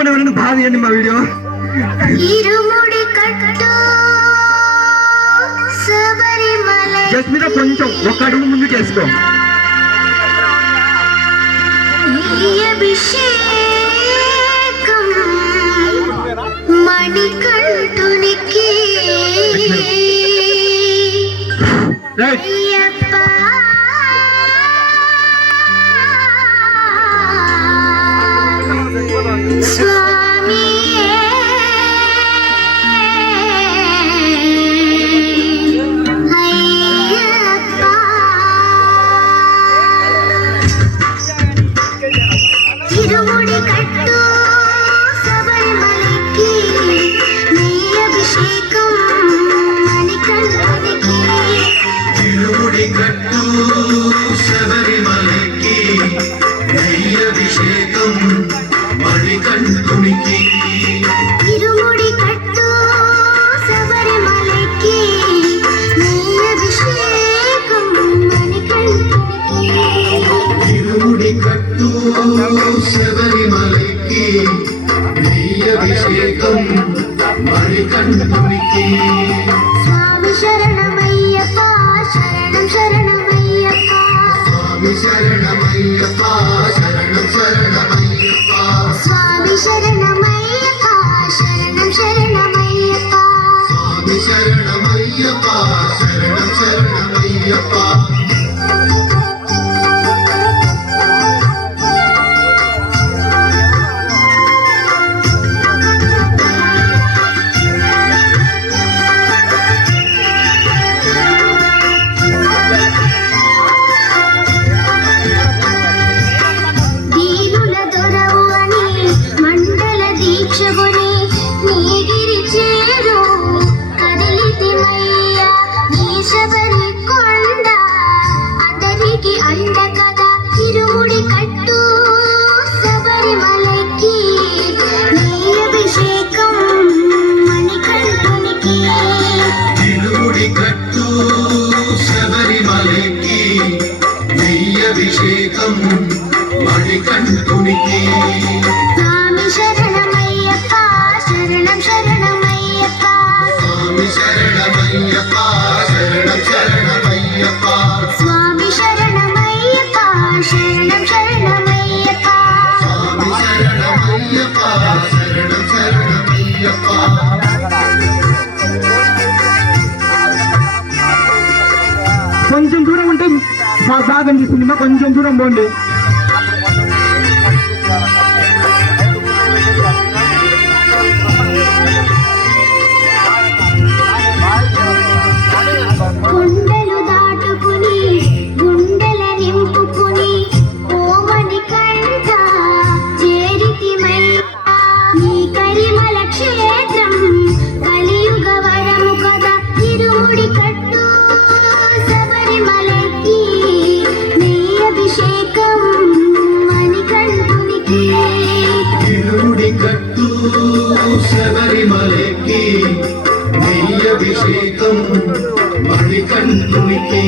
లోపల ఎవరైనా బాధ చేయండి మా వీడియో. జస్మిత కొంచెం ఒక అడుగు ముందుకు వేసుకో. మణికంఠునికి శబరిమలకి అభిషేకం మణికంఠునికి. స్వామి శరణమయ్యప్ప శరణం శరణమయ్యప్ప స్వామి శరణమయ్యప్ప శరణం శరణమయ్యప్ప స్వామి శరణమయ్యప్ప శరణం శరణమయ్యప్ప స్వామి శరణమయ్యప్ప శరణం శరణమయ్యప్ప. అభిషేకం మణికంఠునికి. స్వామి శరణమయ్యప్ప శరణం శరణమయ్యప్ప స్వామి శరణమయ్యప్ప శరణం శరణమయ్యప్ప స్వామి శరణమయ్యప్ప శరణం శరణమయ్యప్ప స్వామి శరణమయ్యప్ప శరణం శరణమయ్యప్ప. కొంచెం దూరం ఉంటే బాగా అనిపిస్తుంది. మా కొంచెం దూరం పోండి. గుండెలు దాటుకుని గుండెల నింపుకుని ఓమని కంట చేరితిమయ్యా నీ కరిమల క్షేత్రం కలియుగ వరము కదా తిరుముడి కట్టు శబరిమలకి నీ అభిషేకం మణికంఠునికి. తిరుముడి కట్టు శబరిమలకి నీ అభిషేకం మణికంఠునికి.